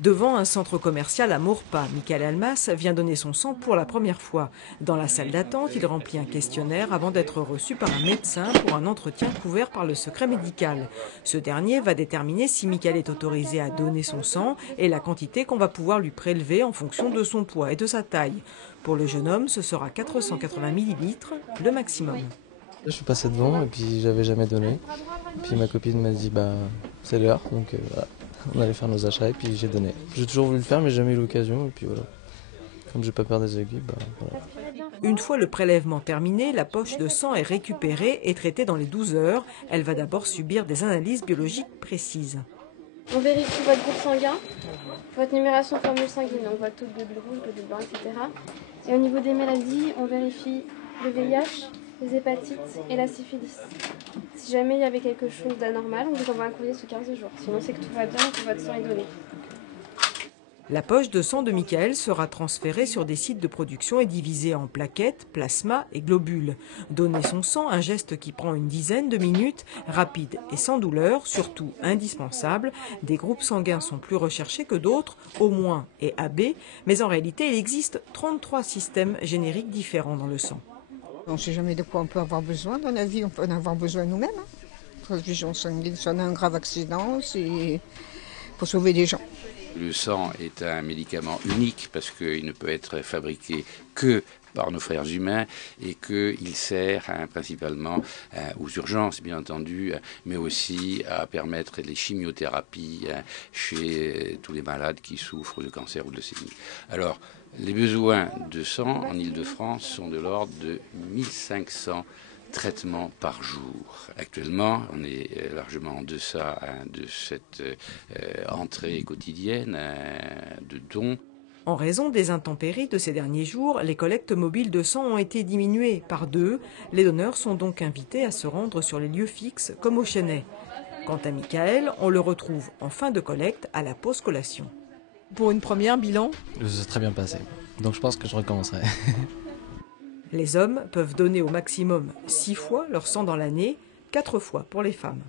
Devant un centre commercial à Maurepas, Michael Almas vient donner son sang pour la première fois. Dans la salle d'attente, il remplit un questionnaire avant d'être reçu par un médecin pour un entretien couvert par le secret médical. Ce dernier va déterminer si Michael est autorisé à donner son sang et la quantité qu'on va pouvoir lui prélever en fonction de son poids et de sa taille. Pour le jeune homme, ce sera 480 ml, le maximum. Je suis passé devant et puis j'avais jamais donné. Puis ma copine m'a dit c'est l'heure, donc voilà. On allait faire nos achats et puis j'ai donné. J'ai toujours voulu le faire mais jamais eu l'occasion et puis voilà. Comme j'ai pas peur des aiguilles, voilà. Une fois le prélèvement terminé, la poche de sang est récupérée et traitée dans les 12 heures. Elle va d'abord subir des analyses biologiques précises. On vérifie votre groupe sanguin, votre numération formule sanguine, donc votre taux de globules rouges, globules blancs, etc. Et au niveau des maladies, on vérifie le VIH, les hépatites et la syphilis. Si jamais il y avait quelque chose d'anormal, on vous envoie un courrier sous 15 jours. Sinon, c'est que tout va bien et que votre sang est donné. La poche de sang de Michael sera transférée sur des sites de production et divisée en plaquettes, plasma et globules. Donner son sang, un geste qui prend une dizaine de minutes, rapide et sans douleur, surtout indispensable. Des groupes sanguins sont plus recherchés que d'autres, O- et AB, mais en réalité, il existe 33 systèmes génériques différents dans le sang. On ne sait jamais de quoi on peut avoir besoin dans la vie, on peut en avoir besoin nous-mêmes. Transfusion sanguine, si on a un grave accident, c'est pour sauver des gens. Le sang est un médicament unique parce qu'il ne peut être fabriqué que par nos frères humains et qu'il sert principalement aux urgences, bien entendu, mais aussi à permettre les chimiothérapies chez tous les malades qui souffrent de cancer ou de leucémie. Alors, les besoins de sang en Île-de-France sont de l'ordre de 1500 traitements par jour. Actuellement, on est largement en deçà de cette entrée quotidienne de dons. En raison des intempéries de ces derniers jours, les collectes mobiles de sang ont été diminuées par 2. Les donneurs sont donc invités à se rendre sur les lieux fixes, comme au Chesnay. Quant à Michael, on le retrouve en fin de collecte à la pause collation. Pour une première, bilan ? Ça s'est très bien passé, donc je pense que je recommencerai. Les hommes peuvent donner au maximum 6 fois leur sang dans l'année, 4 fois pour les femmes.